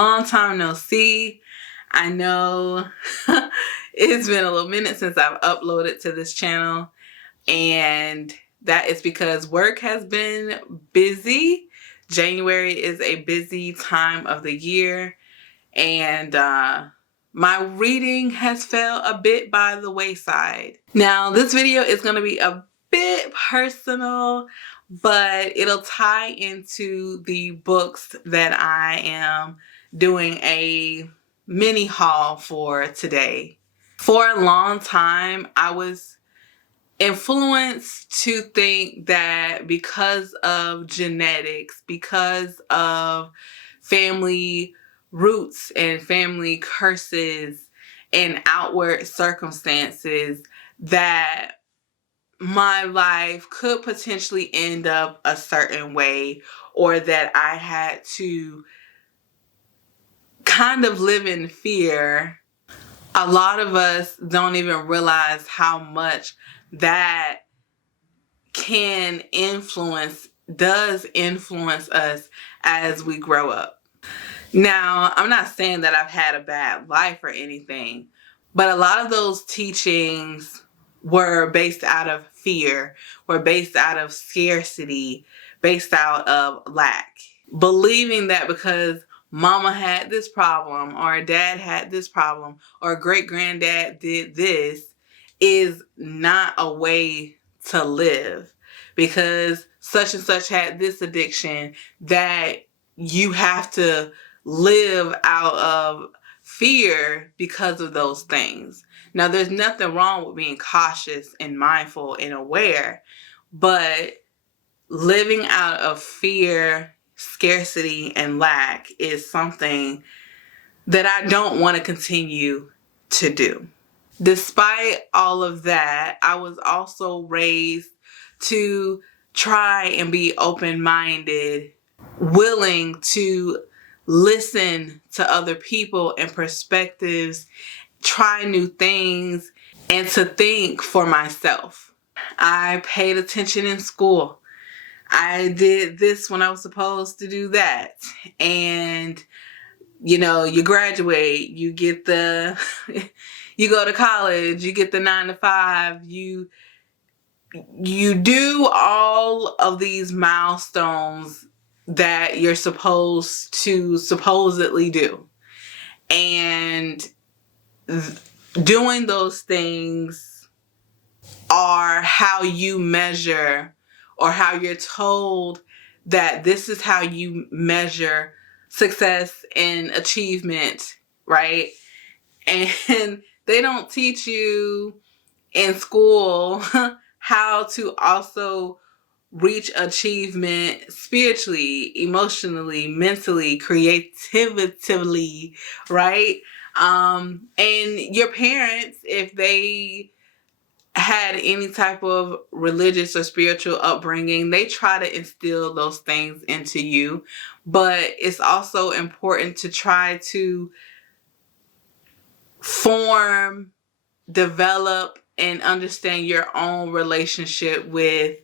Long time no see. I know it's been a little minute since I've uploaded to this channel, and that is because work has been busy. January is a busy time of the year, and my reading has fell a bit by the wayside. Now, this video is going to be a bit personal, but it'll tie into the books that I am doing a mini haul for today. For a long time, I was influenced to think that because of genetics, because of family roots and family curses and outward circumstances, that my life could potentially end up a certain way, or that I had to kind of live in fear. A lot of us don't even realize how much that does influence us as we grow up. Now, I'm not saying that I've had a bad life or anything, but a lot of those teachings were based out of fear, were based out of scarcity, based out of lack. Believing that because mama had this problem, or dad had this problem, or great granddad did this, is not a way to live. Because such and such had this addiction, that you have to live out of fear because of those things. Now, there's nothing wrong with being cautious and mindful and aware, but living out of fear, scarcity, and lack is something that I don't want to continue to do. Despite all of that, I was also raised to try and be open-minded, willing to listen to other people and perspectives, try new things, and to think for myself. I paid attention in school. I did this when I was supposed to do that. And, you know, you graduate, you get the, you go to college, you get the 9 to 5, you do all of these milestones that you're supposed to supposedly do. And doing those things are how you measure, or how you're told that this is how you measure success and achievement, right? And they don't teach you in school how to also reach achievement spiritually, emotionally, mentally, creatively, right? And your parents, if they had any type of religious or spiritual upbringing, they try to instill those things into you. But it's also important to try to form, develop, and understand your own relationship with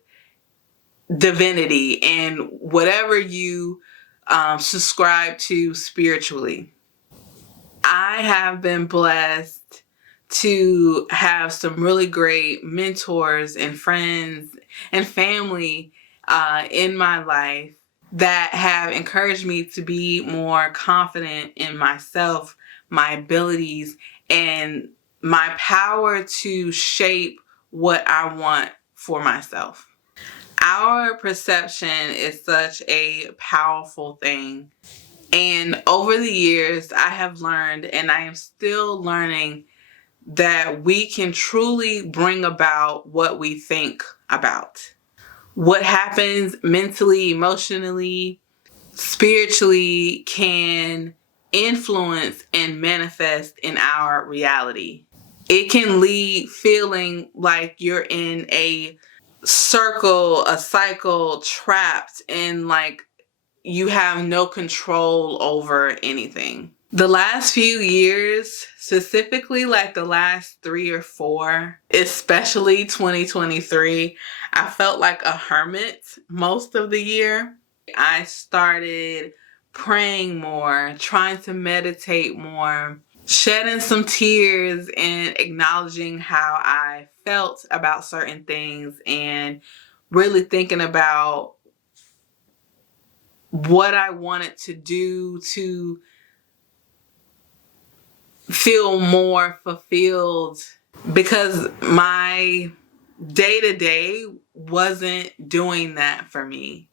divinity and whatever you subscribe to spiritually. I have been blessed to have some really great mentors and friends and family in my life that have encouraged me to be more confident in myself, my abilities, and my power to shape what I want for myself. Our perception is such a powerful thing. And over the years, I have learned, and I am still learning, that we can truly bring about what we think about. What happens mentally, emotionally, spiritually can influence and manifest in our reality. It can leave feeling like you're in a circle, a cycle, trapped, and like you have no control over anything. The last few years, specifically like the last 3 or 4, especially 2023, I felt like a hermit most of the year. I started praying more, trying to meditate more, shedding some tears and acknowledging how I felt about certain things, and really thinking about what I wanted to do to feel more fulfilled, because my day-to-day wasn't doing that for me.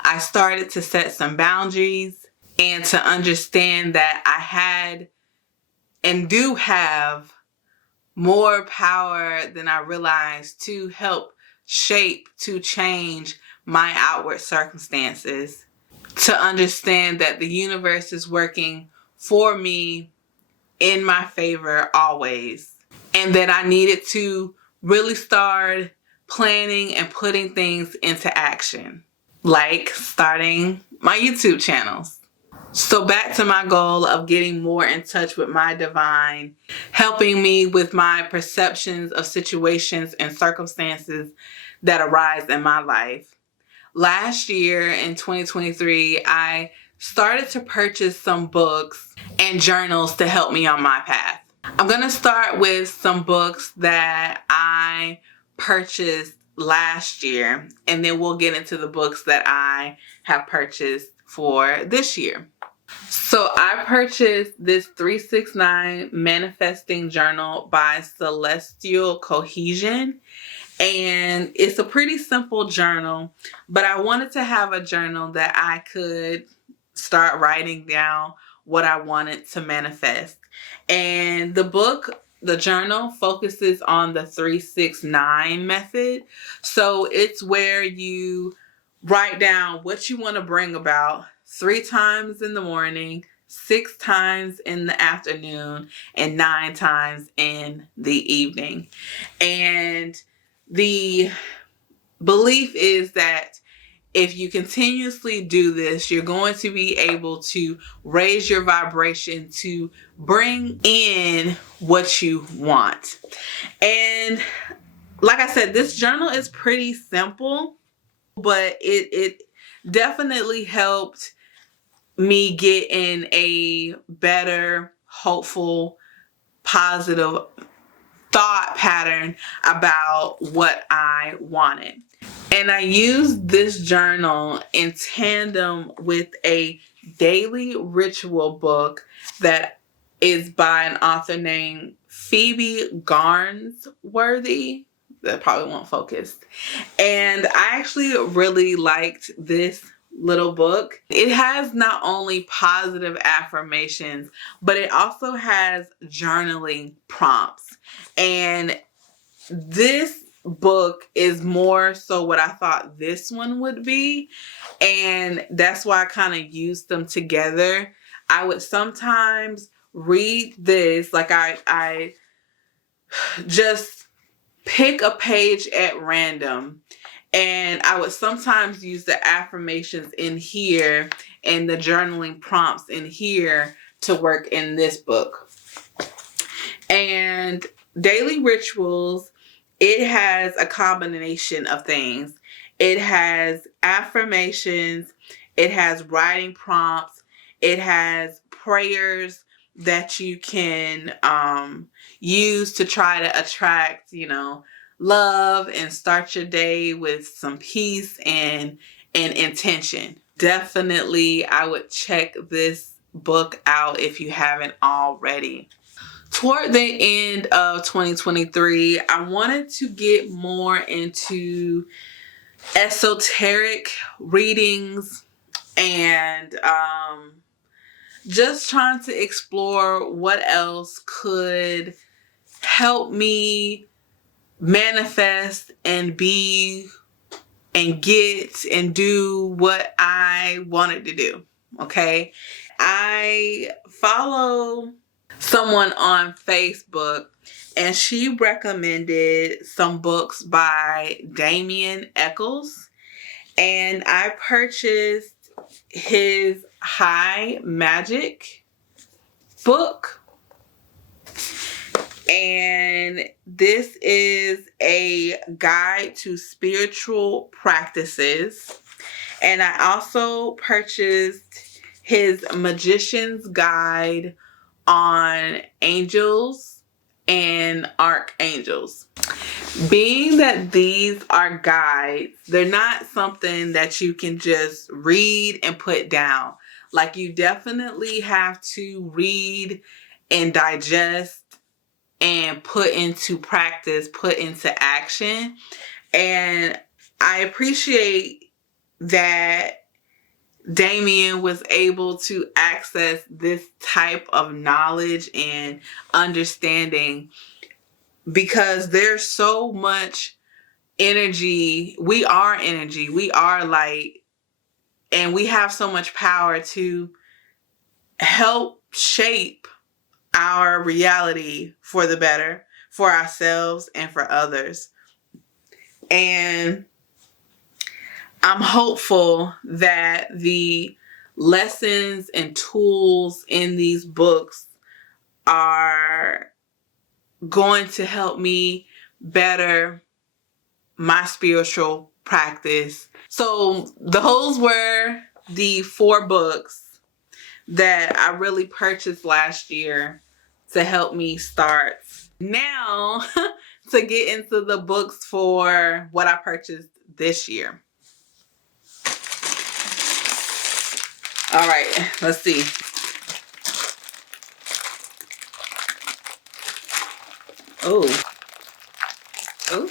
I started to set some boundaries and to understand that I had and do have more power than I realized to help shape, to change my outward circumstances, to understand that the universe is working for me in my favor always, and that I needed to really start planning and putting things into action, like starting my YouTube channels. So back to my goal of getting more in touch with my divine, helping me with my perceptions of situations and circumstances that arise in my life. Last year in 2023, I started to purchase some books and journals to help me on my path. I'm going to start with some books that I purchased last year, and then we'll get into the books that I have purchased for this year. So I purchased this 369 Manifesting Journal by Celestial Cohesion. And it's a pretty simple journal, but I wanted to have a journal that I could start writing down what I wanted to manifest. And the journal focuses on the 369 method. So it's where you write down what you want to bring about 3 times in the morning, 6 times in the afternoon, and 9 times in the evening. And the belief is that if you continuously do this, you're going to be able to raise your vibration to bring in what you want. And like I said, this journal is pretty simple, but it definitely helped me get in a better, hopeful, positive thought pattern about what I wanted. And I used this journal in tandem with a daily ritual book that is by an author named Phoebe Garnsworthy. That probably won't focus. And I actually really liked this little book. It has not only positive affirmations, but it also has journaling prompts. And this book is more so what I thought this one would be. And that's why I kind of used them together. I would sometimes read this, like I just pick a page at random, and I would sometimes use the affirmations in here and the journaling prompts in here to work in this book. And daily rituals, it has a combination of things. It has affirmations, it has writing prompts, it has prayers that you can use to try to attract, love and start your day with some peace and intention. Definitely, I would check this book out if you haven't already. Toward the end of 2023, I wanted to get more into esoteric readings and just trying to explore what else could help me manifest and be and get and do what I wanted to do. Okay. I follow someone on Facebook, and she recommended some books by Damien Eccles, and I purchased his High Magic book. And this is a guide to spiritual practices. And I also purchased his Magician's Guide on Angels and Archangels. Being that these are guides, they're not something that you can just read and put down. Like, you definitely have to read and digest and put into practice, put into action. And I appreciate that Damien was able to access this type of knowledge and understanding, because there's so much energy. We are energy, we are light, and we have so much power to help shape our reality for the better, for ourselves and for others. And I'm hopeful that the lessons and tools in these books are going to help me better my spiritual practice. So those were the 4 books that I really purchased last year to help me start. Now, to get into the books for what I purchased this year. All right, let's see. Oh. Oh.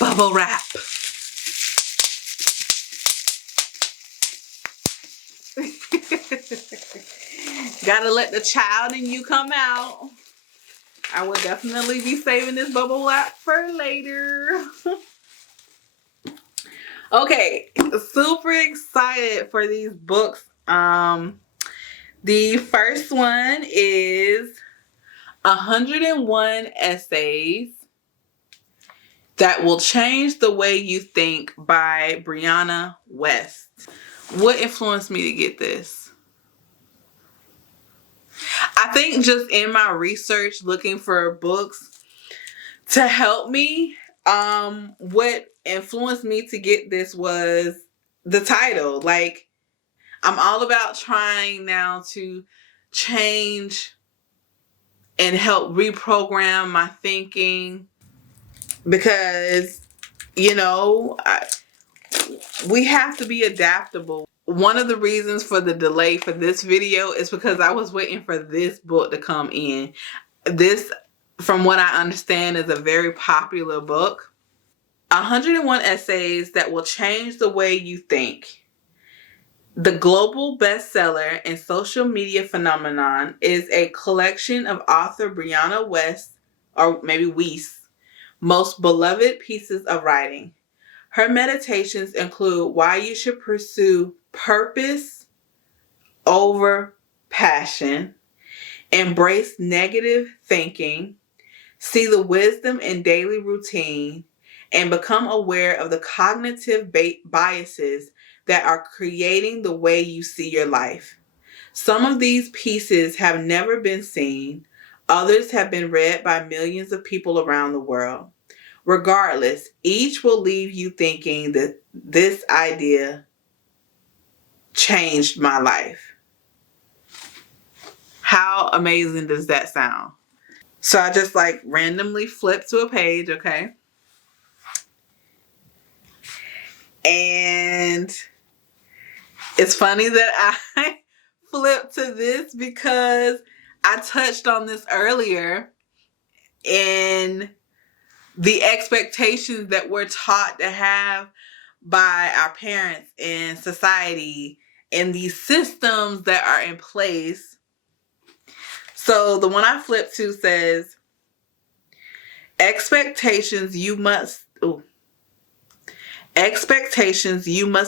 Bubble wrap. Gotta let the child in you come out. I will definitely be saving this bubble wrap for later. Okay, super excited for these books. The first one is 101 Essays That Will Change the Way You Think by Brianna West. What influenced me to get this? I think just in my research looking for books to help me, what influenced me to get this was the title. Like, I'm all about trying now to change and help reprogram my thinking, because, we have to be adaptable. One of the reasons for the delay for this video is because I was waiting for this book to come in. This, from what I understand, is a very popular book. 101 Essays That Will Change the Way You Think. The global bestseller and social media phenomenon is a collection of author Brianna West, or maybe Weiss, most beloved pieces of writing. Her meditations include why you should pursue purpose over passion, embrace negative thinking, see the wisdom in daily routine, and become aware of the cognitive biases that are creating the way you see your life. Some of these pieces have never been seen. Others have been read by millions of people around the world. Regardless, each will leave you thinking that this idea changed my life. How amazing does that sound? So I just randomly flipped to a page, okay? And it's funny that I flipped to this because I touched on this earlier in the expectations that we're taught to have by our parents and society and these systems that are in place. So the one I flipped to says, expectations you must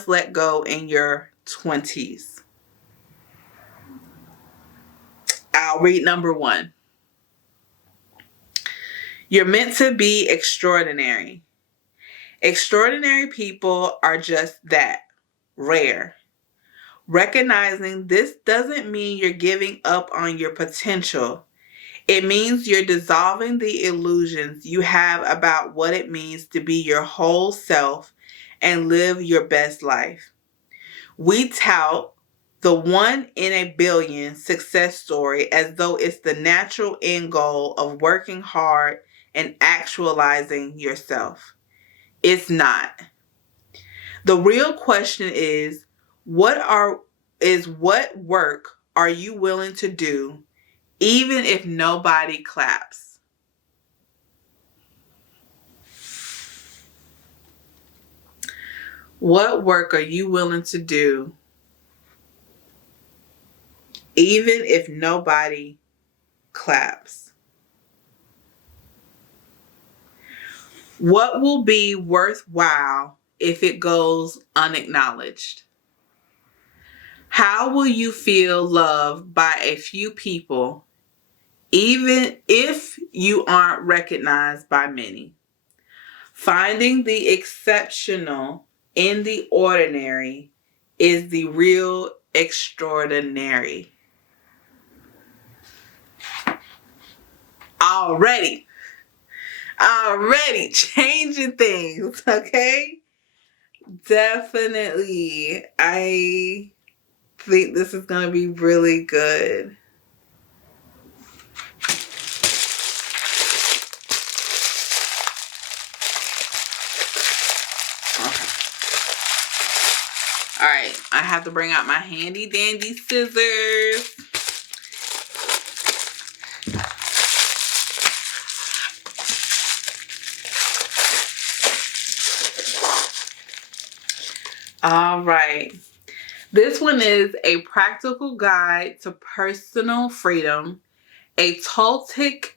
let go in your 20s. I'll read number 1. You're meant to be extraordinary. Extraordinary people are just that, rare. Recognizing this doesn't mean you're giving up on your potential. It means you're dissolving the illusions you have about what it means to be your whole self and live your best life. We tout the 1 in a billion success story as though it's the natural end goal of working hard and actualizing yourself. It's not. The real question is what work are you willing to do even if nobody claps? What work are you willing to do even if nobody claps? What will be worthwhile if it goes unacknowledged? How will you feel loved by a few people even if you aren't recognized by many? Finding the exceptional in the ordinary is the real extraordinary. Already changing things, okay? Definitely. I think this is going to be really good. Okay. All right, I have to bring out my handy dandy scissors. All right. This one is a practical guide to personal freedom, a Toltec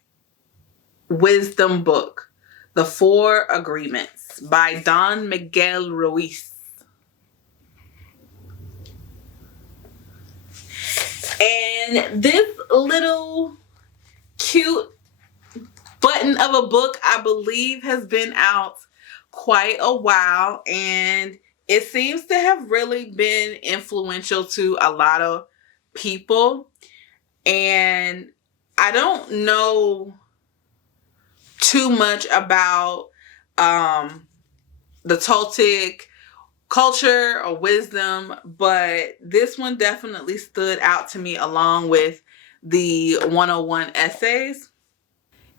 wisdom book, The 4 Agreements by Don Miguel Ruiz. And this little cute button of a book, I believe, has been out quite a while, and it seems to have really been influential to a lot of people. And I don't know too much about the Toltec culture or wisdom, but this one definitely stood out to me along with the 101 essays.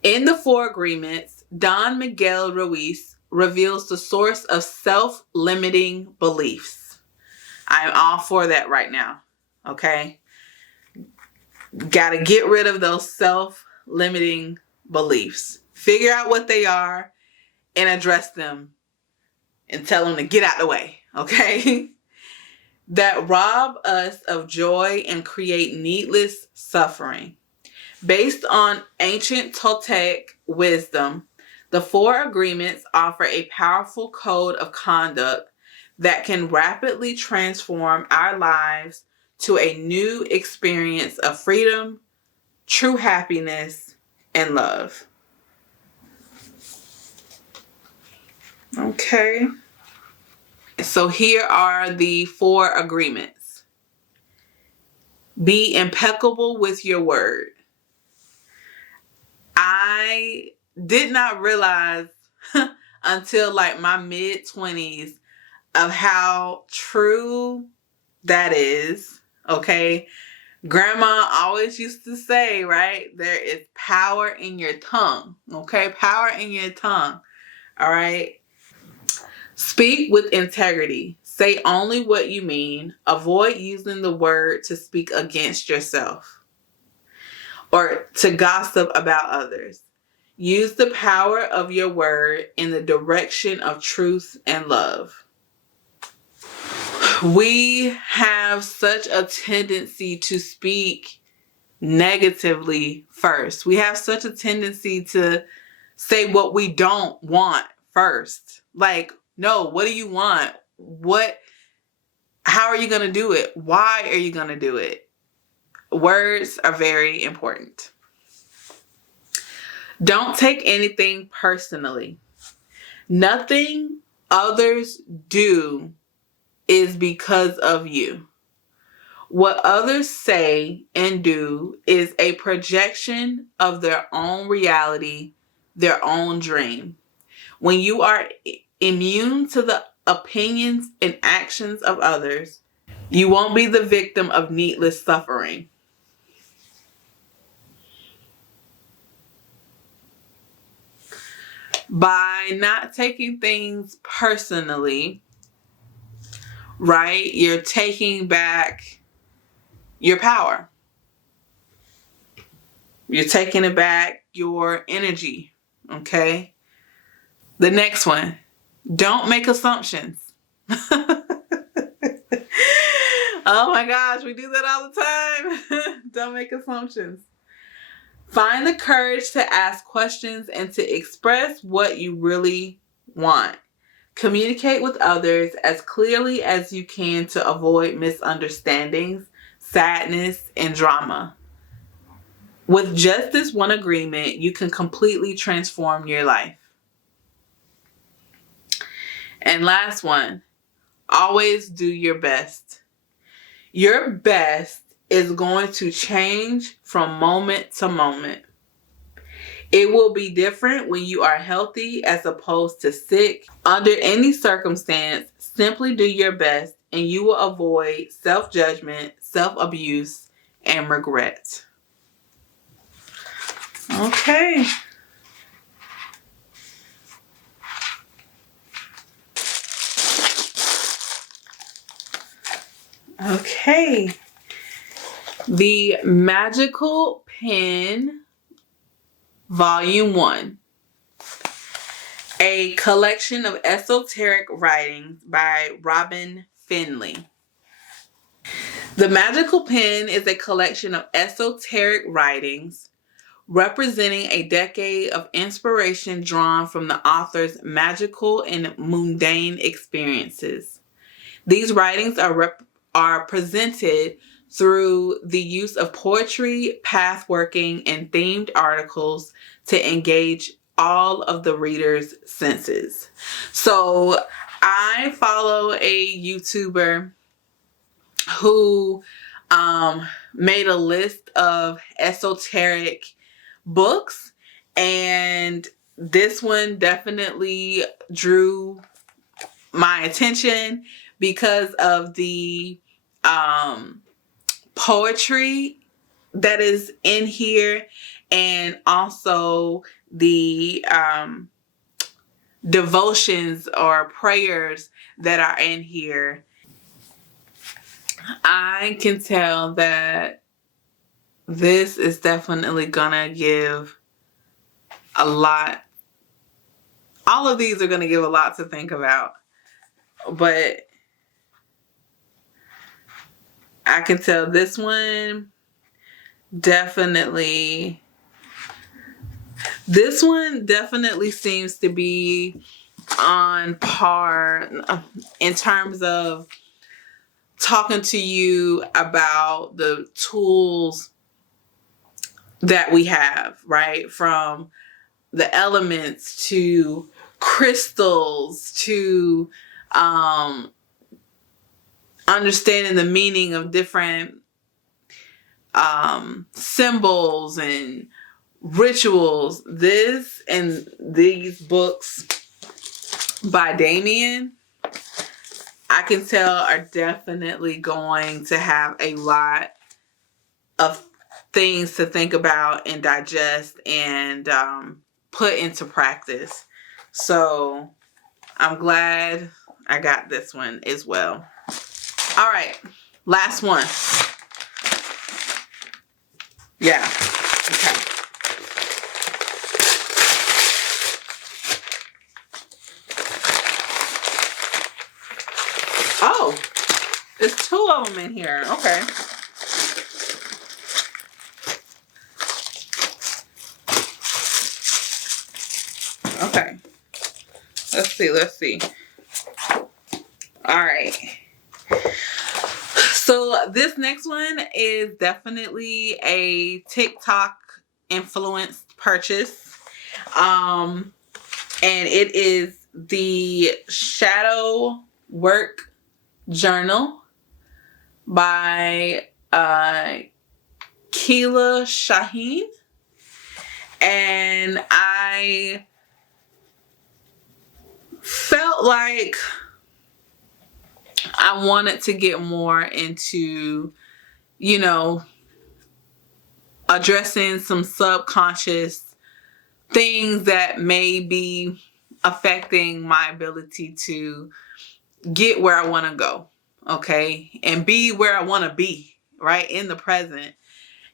In the 4 Agreements, Don Miguel Ruiz reveals the source of self-limiting beliefs. I'm all for that right now, okay? Got to get rid of those self-limiting beliefs. Figure out what they are and address them and tell them to get out the way, okay? That rob us of joy and create needless suffering. Based on ancient Toltec wisdom, the 4 Agreements offer a powerful code of conduct that can rapidly transform our lives to a new experience of freedom, true happiness, and love. Okay. So here are the 4 agreements. Be impeccable with your word. I did not realize until like my mid-20s of how true that is. Okay. Grandma always used to say, right? There is power in your tongue. Okay. Power in your tongue. All right. Speak with integrity. Say only what you mean. Avoid using the word to speak against yourself or to gossip about others. Use the power of your word in the direction of truth and love. We have such a tendency to speak negatively first. We have such a tendency to say what we don't want first. Like, no, what do you want? How are you going to do it? Why are you going to do it? Words are very important. Don't take anything personally. Nothing others do is because of you. What others say and do is a projection of their own reality, their own dream. When you are immune to the opinions and actions of others, you won't be the victim of needless suffering. By not taking things personally, right, you're taking back your power. You're taking it back, your energy. Okay? The next one, don't make assumptions. Oh my gosh, we do that all the time. Don't make assumptions. Find the courage to ask questions and to express what you really want. Communicate with others as clearly as you can to avoid misunderstandings, sadness, and drama. With just this one agreement, you can completely transform your life. And last one, always do your best. Your best is going to change from moment to moment. It will be different when you are healthy as opposed to sick. Under any circumstance, simply do your best and you will avoid self-judgment, self-abuse, and regret. Okay. Okay. The Magical Pen, Volume 1. A collection of esoteric writings by Robin Finley. The Magical Pen is a collection of esoteric writings representing a decade of inspiration drawn from the author's magical and mundane experiences. These writings are presented through the use of poetry, pathworking, and themed articles to engage all of the reader's senses. So I follow a YouTuber who made a list of esoteric books, and this one definitely drew my attention because of the poetry that is in here, and also the devotions or prayers that are in here. I can tell that this is definitely gonna give a lot. All of these are gonna give a lot to think about, but I can tell this one definitely seems to be on par in terms of talking to you about the tools that we have, right? From the elements to crystals to understanding the meaning of different symbols and rituals. This and these books by Damien, I can tell, are definitely going to have a lot of things to think about and digest and put into practice. So I'm glad I got this one as well. All right, last one. Yeah. Okay. Oh, there's two of them in here. Okay. Okay. Let's see. All right. So this next one is definitely a TikTok influenced purchase. And it is the Shadow Work Journal by Keela Shaheen. And I felt like I wanted to get more into, addressing some subconscious things that may be affecting my ability to get where I want to go, okay? And be where I want to be, right? In the present.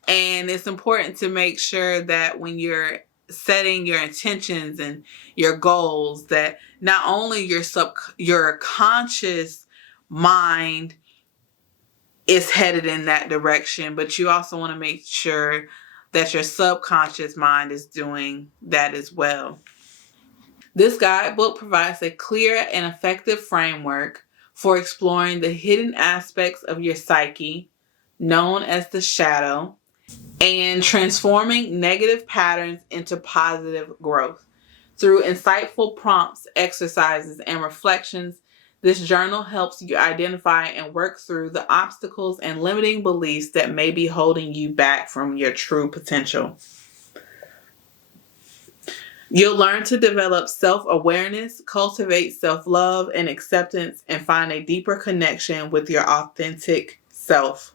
And it's important to make sure that when you're setting your intentions and your goals, that not only your conscious mind is headed in that direction, but you also want to make sure that your subconscious mind is doing that as well. This guidebook provides a clear and effective framework for exploring the hidden aspects of your psyche, known as the shadow, and transforming negative patterns into positive growth. Through insightful prompts, exercises, and reflections, this journal helps you identify and work through the obstacles and limiting beliefs that may be holding you back from your true potential. You'll learn to develop self-awareness, cultivate self-love and acceptance, and find a deeper connection with your authentic self.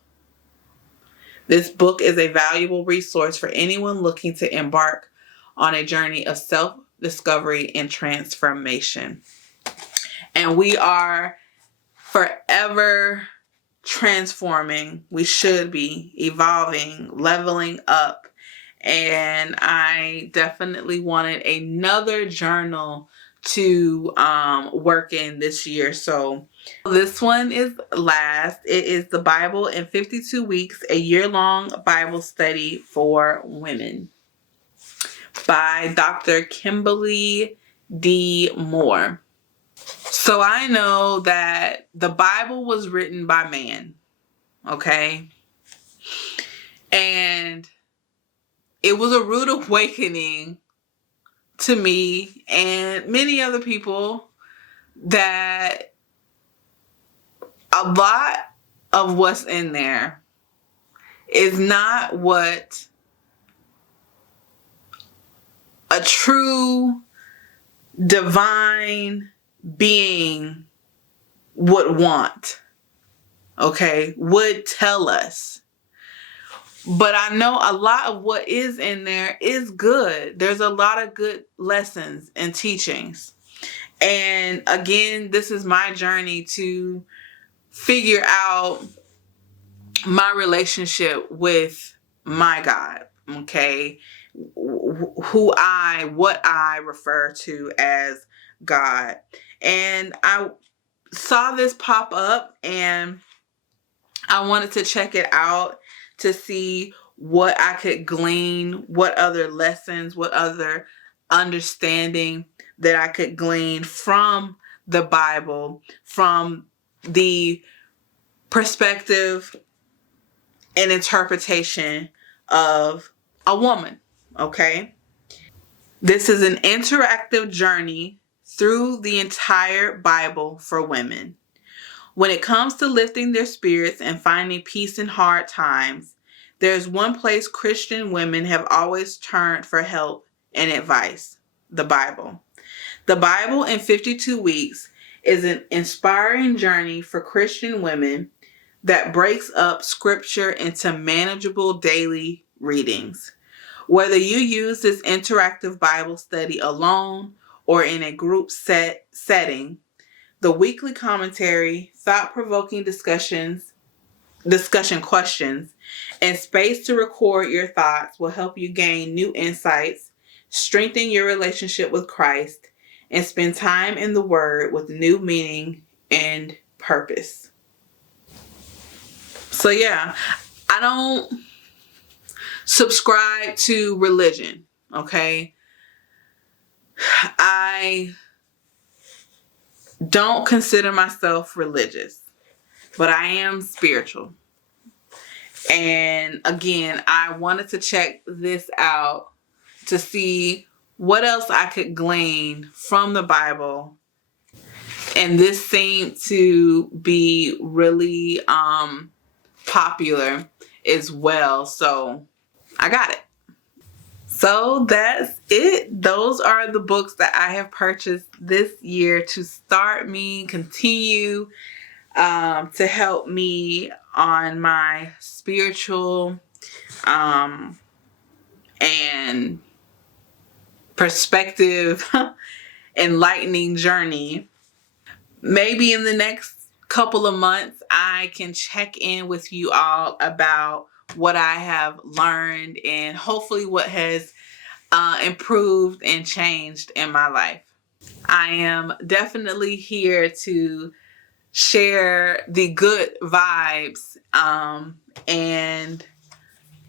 This book is a valuable resource for anyone looking to embark on a journey of self-discovery and transformation. And we are forever transforming. We should be evolving, leveling up. And I definitely wanted another journal to work in this year. So this one is last. It is The Bible in 52 Weeks, a year-long Bible study for women by Dr. Kimberly D. Moore. So I know that the Bible was written by man, okay? And it was a rude awakening to me and many other people that a lot of what's in there is not what a true divine being would want, okay, would tell us. But I know a lot of what is in there is good. There's a lot of good lessons and teachings. And again, this is my journey to figure out my relationship with my God, okay? What I refer to as God. And I saw this pop up and I wanted to check it out to see what I could glean, what other lessons, what other understanding that I could glean from the Bible, from the perspective and interpretation of a woman, okay? This is an interactive journey through the entire Bible for women. When it comes to lifting their spirits and finding peace in hard times, there's one place Christian women have always turned for help and advice: the Bible. The Bible in 52 Weeks is an inspiring journey for Christian women that breaks up scripture into manageable daily readings. Whether you use this interactive Bible study alone or in a group setting, the weekly commentary, thought-provoking discussion questions, and space to record your thoughts will help you gain new insights, strengthen your relationship with Christ, and spend time in the Word with new meaning and purpose. So yeah, I don't subscribe to religion, okay? I don't consider myself religious, but I am spiritual. And again, I wanted to check this out to see what else I could glean from the Bible. And this seemed to be really popular as well. So I got it. So that's it. Those are the books that I have purchased this year to start me, continue to help me on my spiritual and perspective enlightening journey. Maybe in the next couple of months, I can check in with you all about what I have learned and hopefully what has improved and changed in my life. I am definitely here to share the good vibes and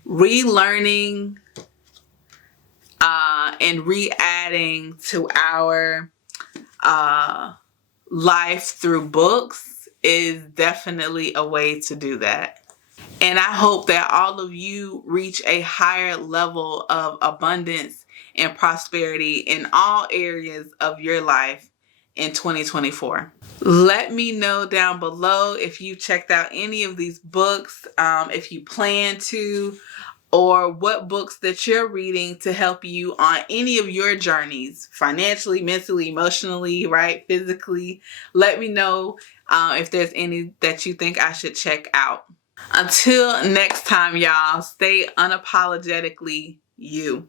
relearning and re-adding to our life through books is definitely a way to do that. And I hope that all of you reach a higher level of abundance and prosperity in all areas of your life in 2024. Let me know down below if you checked out any of these books, if you plan to, or what books that you're reading to help you on any of your journeys, financially, mentally, emotionally, right, physically. Let me know if there's any that you think I should check out. Until next time, y'all, stay unapologetically you.